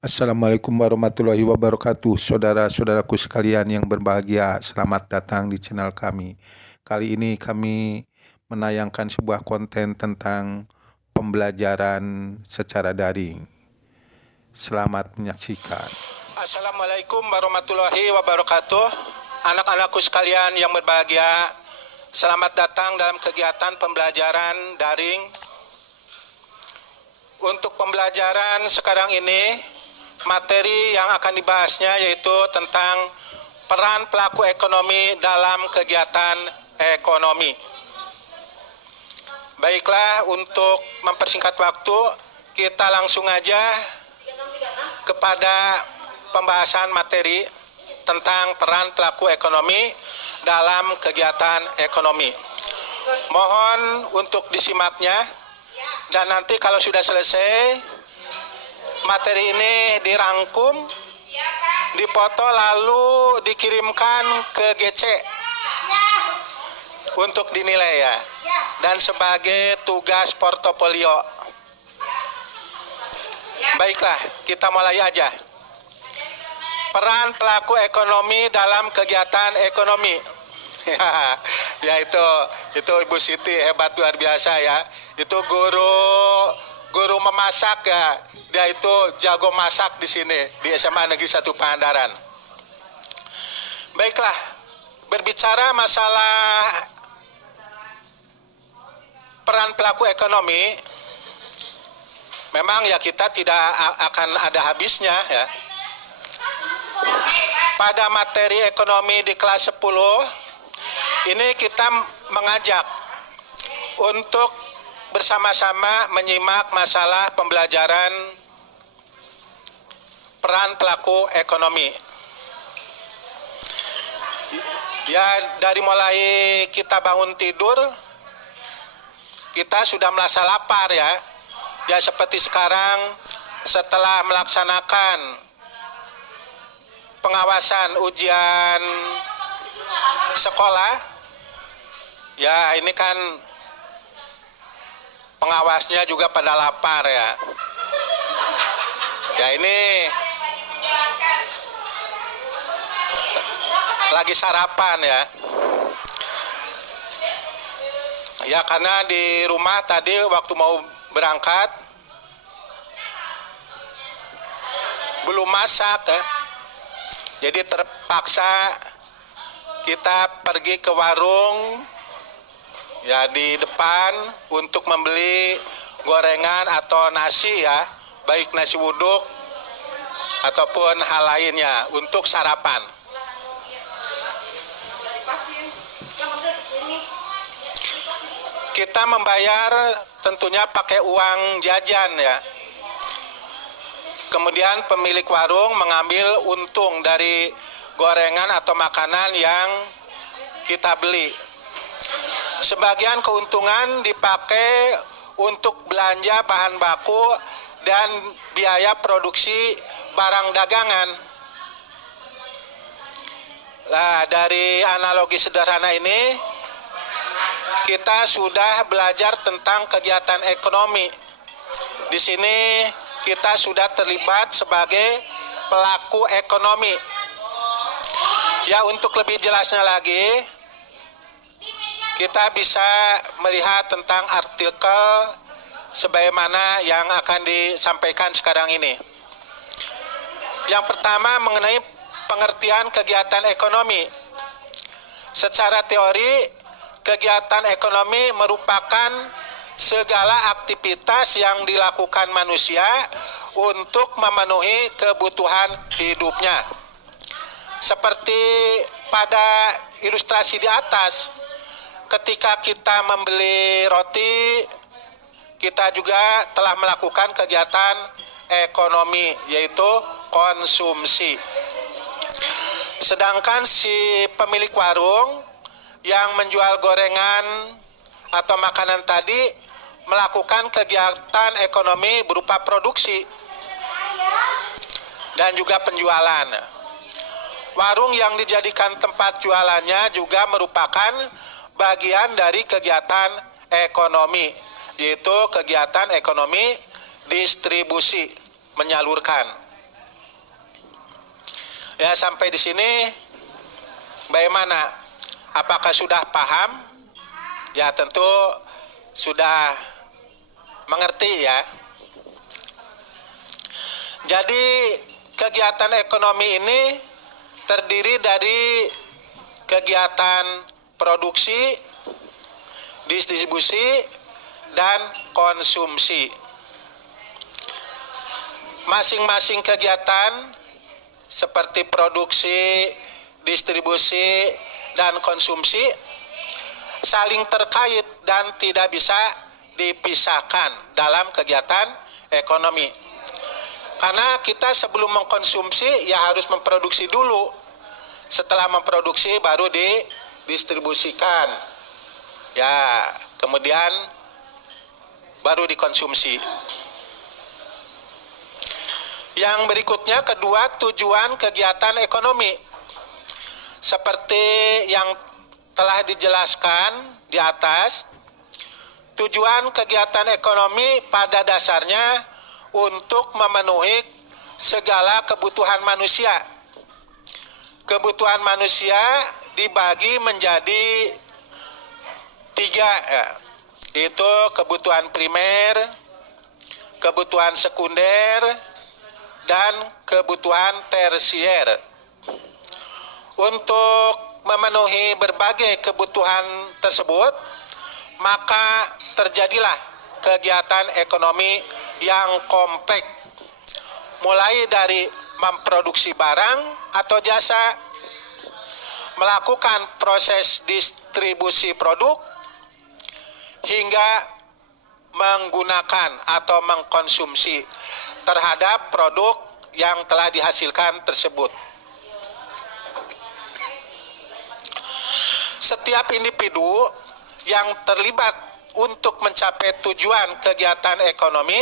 Assalamualaikum warahmatullahi wabarakatuh. Saudara-saudaraku sekalian yang berbahagia, selamat datang di channel kami. Kali ini kami menayangkan sebuah konten tentang pembelajaran secara daring. Selamat menyaksikan. Assalamualaikum warahmatullahi wabarakatuh. Anak-anakku sekalian yang berbahagia, selamat datang dalam kegiatan pembelajaran daring. Untuk pembelajaran sekarang ini, materi yang akan dibahasnya yaitu tentang peran pelaku ekonomi dalam kegiatan ekonomi. Baiklah, untuk mempersingkat waktu, kita langsung aja kepada pembahasan materi tentang peran pelaku ekonomi dalam kegiatan ekonomi. Mohon untuk disimaknya, dan nanti kalau sudah selesai, materi ini dirangkum, dipoto, lalu dikirimkan ke GC untuk dinilai ya, dan sebagai tugas portofolio. Baiklah, kita mulai aja. Peran pelaku ekonomi dalam kegiatan ekonomi. Ya itu Ibu Siti hebat luar biasa ya. Itu guru memasak ya. Dia itu jago masak di sini di SMA Negeri 1 Pangandaran. Baiklah, berbicara masalah peran pelaku ekonomi, memang ya kita tidak akan ada habisnya ya. Pada materi ekonomi di kelas 10, ini kita mengajak untuk bersama-sama menyimak masalah pembelajaran peran pelaku ekonomi. Ya, dari mulai kita bangun tidur, kita sudah merasa lapar ya. Ya seperti sekarang, setelah melaksanakan pengawasan ujian sekolah, ya ini kan pengawasnya juga pada lapar ya. Ya ini lagi sarapan ya. Ya karena di rumah tadi waktu mau berangkat belum masak ya. Jadi terpaksa kita pergi ke warung ya di depan untuk membeli gorengan atau nasi ya, baik nasi uduk ataupun hal lainnya untuk sarapan. Kita membayar tentunya pakai uang jajan ya. Kemudian pemilik warung mengambil untung dari gorengan atau makanan yang kita beli. Sebagian keuntungan dipakai untuk belanja bahan baku dan biaya produksi barang dagangan. Nah, dari analogi sederhana ini, kita sudah belajar tentang kegiatan ekonomi. Di sini kita sudah terlibat sebagai pelaku ekonomi. Ya, untuk lebih jelasnya lagi, kita bisa melihat tentang artikel sebagaimana yang akan disampaikan sekarang ini. Yang pertama mengenai pengertian kegiatan ekonomi. Secara teori, kegiatan ekonomi merupakan segala aktivitas yang dilakukan manusia untuk memenuhi kebutuhan hidupnya. Seperti pada ilustrasi di atas, ketika kita membeli roti, kita juga telah melakukan kegiatan ekonomi, yaitu konsumsi. Sedangkan si pemilik warung yang menjual gorengan atau makanan tadi melakukan kegiatan ekonomi berupa produksi dan juga penjualan. Warung yang dijadikan tempat jualannya juga merupakan bagian dari kegiatan ekonomi, yaitu kegiatan ekonomi distribusi, menyalurkan. Ya, sampai di sini bagaimana? Apakah sudah paham? Ya, tentu sudah mengerti ya. Jadi kegiatan ekonomi ini terdiri dari kegiatan produksi, distribusi, dan konsumsi. Masing-masing kegiatan seperti produksi, distribusi, dan konsumsi saling terkait dan tidak bisa dipisahkan dalam kegiatan ekonomi. Karena kita sebelum mengkonsumsi ya harus memproduksi dulu. Setelah memproduksi baru didistribusikan. Ya, kemudian baru dikonsumsi. Yang berikutnya kedua, tujuan kegiatan ekonomi. Seperti yang telah dijelaskan di atas, tujuan kegiatan ekonomi pada dasarnya untuk memenuhi segala kebutuhan manusia. Kebutuhan manusia dibagi menjadi 3, yaitu kebutuhan primer, kebutuhan sekunder, dan kebutuhan tersier. Untuk memenuhi berbagai kebutuhan tersebut, maka terjadilah kegiatan ekonomi yang kompleks, mulai dari memproduksi barang atau jasa, melakukan proses distribusi produk, hingga menggunakan atau mengkonsumsi terhadap produk yang telah dihasilkan tersebut. Setiap individu yang terlibat untuk mencapai tujuan kegiatan ekonomi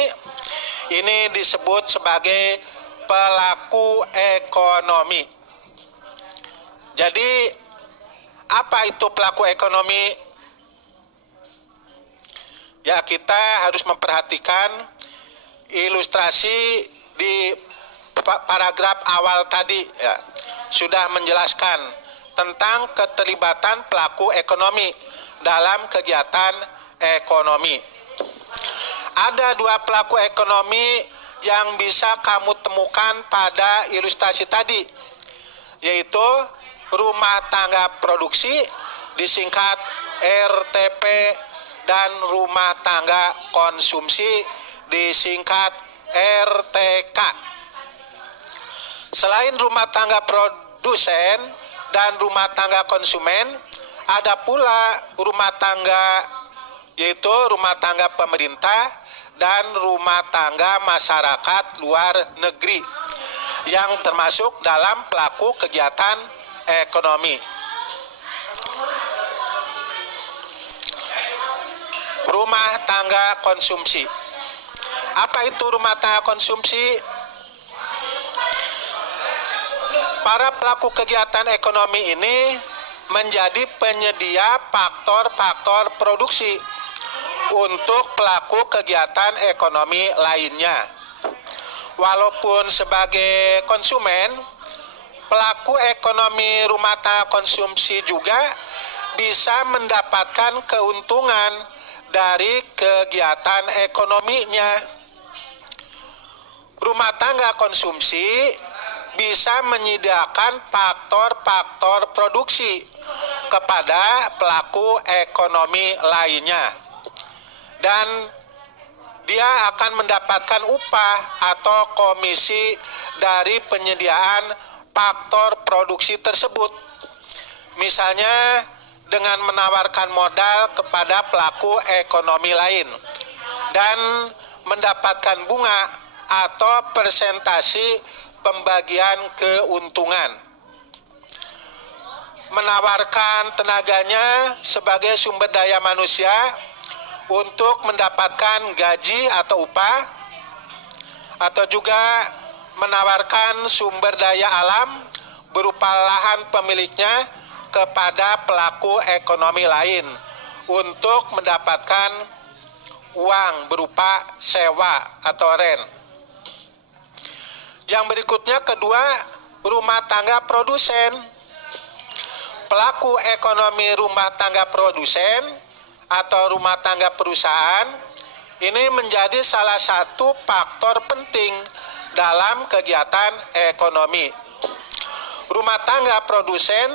ini disebut sebagai pelaku ekonomi. Jadi, apa itu pelaku ekonomi? Ya, kita harus memperhatikan ilustrasi di paragraf awal tadi ya, sudah menjelaskan tentang keterlibatan pelaku ekonomi dalam kegiatan ekonomi. Ada 2 pelaku ekonomi yang bisa kamu temukan pada ilustrasi tadi, yaitu rumah tangga produksi disingkat RTP dan rumah tangga konsumsi disingkat RTK. Selain rumah tangga produsen dan rumah tangga konsumen, ada pula rumah tangga yaitu rumah tangga pemerintah dan rumah tangga masyarakat luar negeri yang termasuk dalam pelaku kegiatan ekonomi. Rumah tangga konsumsi. Apa itu rumah tangga konsumsi? Para pelaku kegiatan ekonomi ini menjadi penyedia faktor-faktor produksi untuk pelaku kegiatan ekonomi lainnya. Walaupun sebagai konsumen, pelaku ekonomi rumah tangga konsumsi juga bisa mendapatkan keuntungan dari kegiatan ekonominya. Rumah tangga konsumsi bisa menyediakan faktor-faktor produksi kepada pelaku ekonomi lainnya, dan dia akan mendapatkan upah atau komisi dari penyediaan faktor produksi tersebut. Misalnya dengan menawarkan modal kepada pelaku ekonomi lain dan mendapatkan bunga atau persentase pembagian keuntungan. Menawarkan tenaganya sebagai sumber daya manusia untuk mendapatkan gaji atau upah, atau juga menawarkan sumber daya alam berupa lahan pemiliknya kepada pelaku ekonomi lain untuk mendapatkan uang berupa sewa atau rent. Yang berikutnya kedua, rumah tangga produsen. Pelaku ekonomi rumah tangga produsen atau rumah tangga perusahaan ini menjadi salah satu faktor penting dalam kegiatan ekonomi. Rumah tangga produsen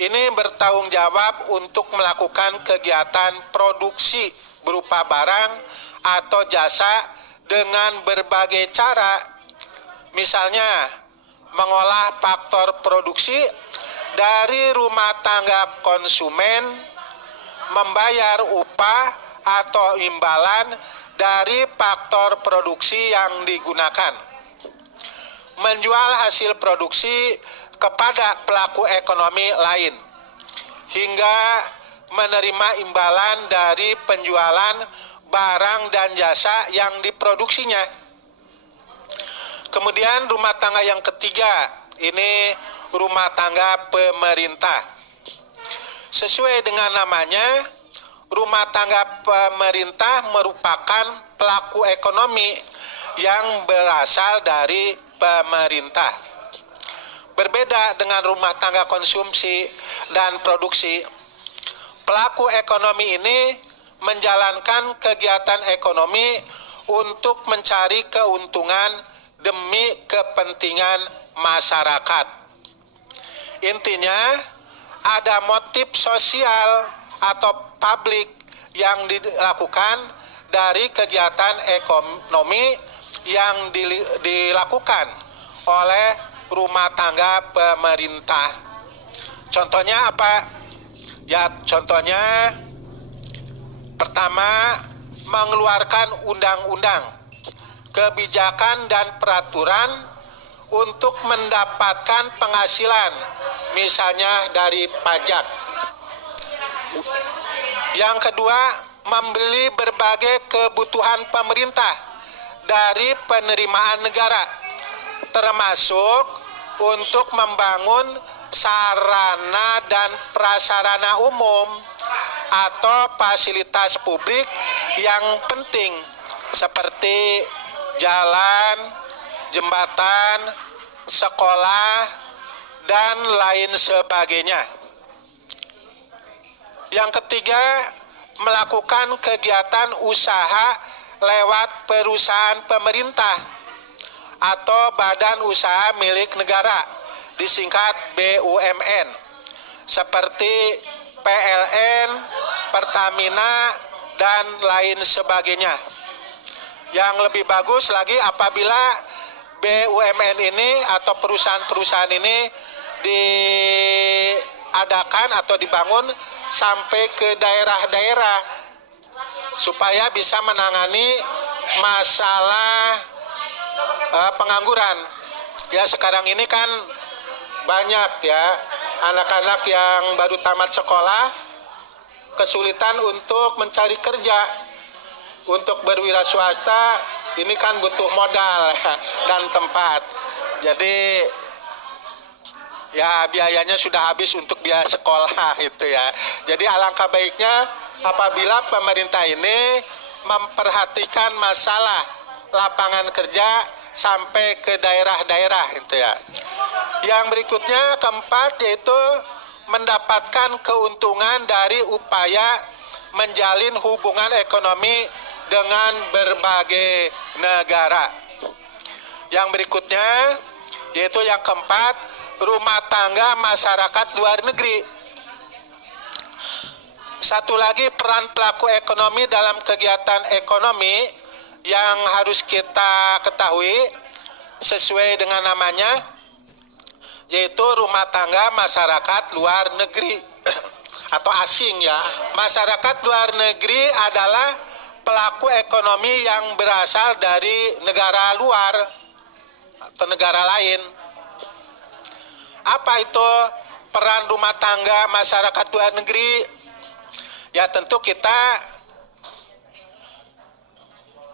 ini bertanggung jawab untuk melakukan kegiatan produksi berupa barang atau jasa dengan berbagai cara, misalnya mengolah faktor produksi dari rumah tangga konsumen, membayar upah atau imbalan dari faktor produksi yang digunakan, menjual hasil produksi kepada pelaku ekonomi lain, hingga menerima imbalan dari penjualan barang dan jasa yang diproduksinya. Kemudian rumah tangga yang ketiga, ini rumah tangga pemerintah. Sesuai dengan namanya, rumah tangga pemerintah merupakan pelaku ekonomi yang berasal dari pemerintah. Berbeda dengan rumah tangga konsumsi dan produksi, pelaku ekonomi ini menjalankan kegiatan ekonomi untuk mencari keuntungan demi kepentingan masyarakat. Intinya, ada motif sosial atau publik yang dilakukan dari kegiatan ekonomi yang dilakukan oleh rumah tangga pemerintah. Contohnya apa? Ya, contohnya pertama, mengeluarkan undang-undang, kebijakan dan peraturan untuk mendapatkan penghasilan, misalnya dari pajak. Yang kedua, membeli berbagai kebutuhan pemerintah dari penerimaan negara, termasuk untuk membangun sarana dan prasarana umum atau fasilitas publik yang penting seperti jalan, jembatan, sekolah, dan lain sebagainya. Yang ketiga, melakukan kegiatan usaha lewat perusahaan pemerintah atau badan usaha milik negara, disingkat BUMN, seperti PLN, Pertamina, dan lain sebagainya. Yang lebih bagus lagi apabila BUMN ini atau perusahaan-perusahaan ini diadakan atau dibangun sampai ke daerah-daerah supaya bisa menangani masalah pengangguran. Ya, sekarang ini kan banyak ya anak-anak yang baru tamat sekolah kesulitan untuk mencari kerja. Untuk berwira swasta ini kan butuh modal dan tempat. Jadi ya biayanya sudah habis untuk biaya sekolah itu ya. Jadi alangkah baiknya apabila pemerintah ini memperhatikan masalah lapangan kerja sampai ke daerah-daerah itu ya. Yang berikutnya keempat yaitu mendapatkan keuntungan dari upaya menjalin hubungan ekonomi dengan berbagai negara. Yang berikutnya yaitu yang keempat, rumah tangga masyarakat luar negeri. Satu lagi peran pelaku ekonomi dalam kegiatan ekonomi yang harus kita ketahui sesuai dengan namanya, yaitu rumah tangga masyarakat luar negeri atau asing ya. Masyarakat luar negeri adalah pelaku ekonomi yang berasal dari negara luar atau negara lain. Apa itu peran rumah tangga masyarakat luar negeri? Ya tentu kita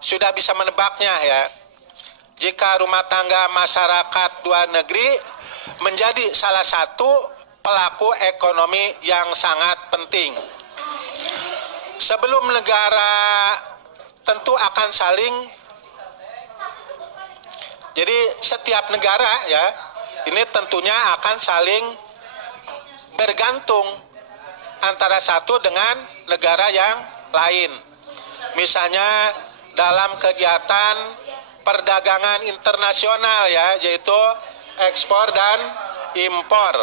sudah bisa menebaknya ya. Jika rumah tangga masyarakat luar negeri menjadi salah satu pelaku ekonomi yang sangat penting. Sebelum negara tentu akan saling, jadi setiap negara ya ini tentunya akan saling bergantung antara satu dengan negara yang lain. Misalnya dalam kegiatan perdagangan internasional ya, yaitu ekspor dan impor.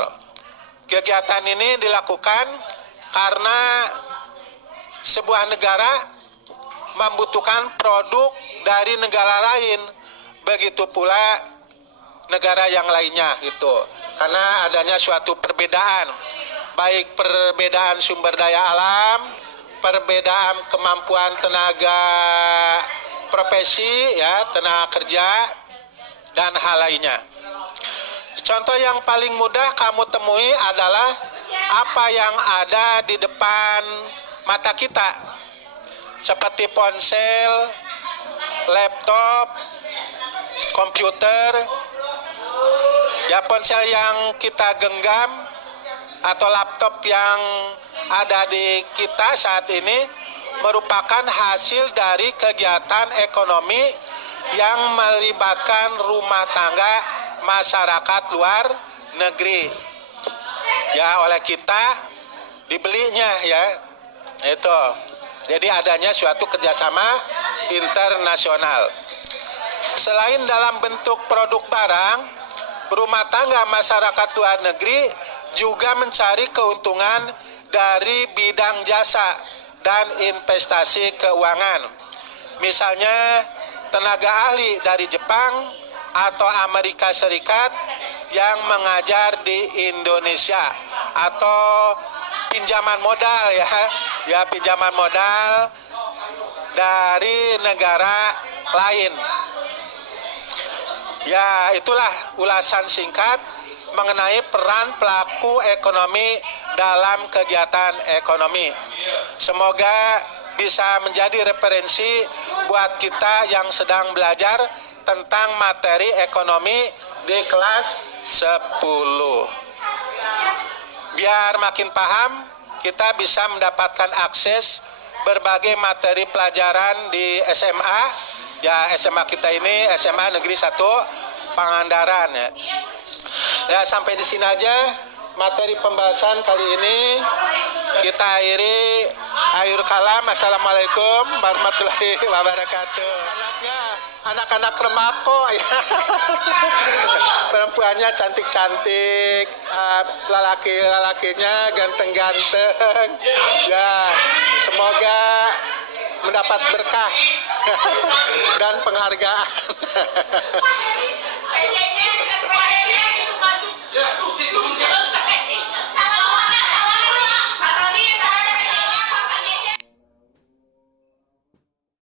Kegiatan ini dilakukan karena sebuah negara membutuhkan produk dari negara lain, begitu pula negara yang lainnya gitu. Karena adanya suatu perbedaan, baik perbedaan sumber daya alam, perbedaan kemampuan tenaga profesi ya, tenaga kerja dan hal lainnya. Contoh yang paling mudah kamu temui adalah apa yang ada di depan mata kita, seperti ponsel, laptop, komputer. Ya, ponsel yang kita genggam atau laptop yang ada di kita saat ini merupakan hasil dari kegiatan ekonomi yang melibatkan rumah tangga masyarakat luar negeri. Ya, oleh kita dibelinya ya. Itu. Jadi adanya suatu kerjasama internasional. Selain dalam bentuk produk barang, rumah tangga masyarakat luar negeri juga mencari keuntungan dari bidang jasa dan investasi keuangan. Misalnya tenaga ahli dari Jepang atau Amerika Serikat yang mengajar di Indonesia, atau pinjaman modal ya pinjaman modal dari negara lain. Ya, itulah ulasan singkat mengenai peran pelaku ekonomi dalam kegiatan ekonomi. Semoga bisa menjadi referensi buat kita yang sedang belajar tentang materi ekonomi di kelas 10. Biar makin paham, kita bisa mendapatkan akses berbagai materi pelajaran di SMA. Ya, SMA kita ini SMA Negeri 1 Pangandaran ya. Ya, sampai di sini aja materi pembahasan kali ini. Kita akhiri akhir kalam. Assalamualaikum warahmatullahi wabarakatuh. Anak-anak remako ya. Perempuannya cantik-cantik, lelaki-lelakinya ganteng-ganteng. Ya, semoga mendapat berkah dan penghargaan.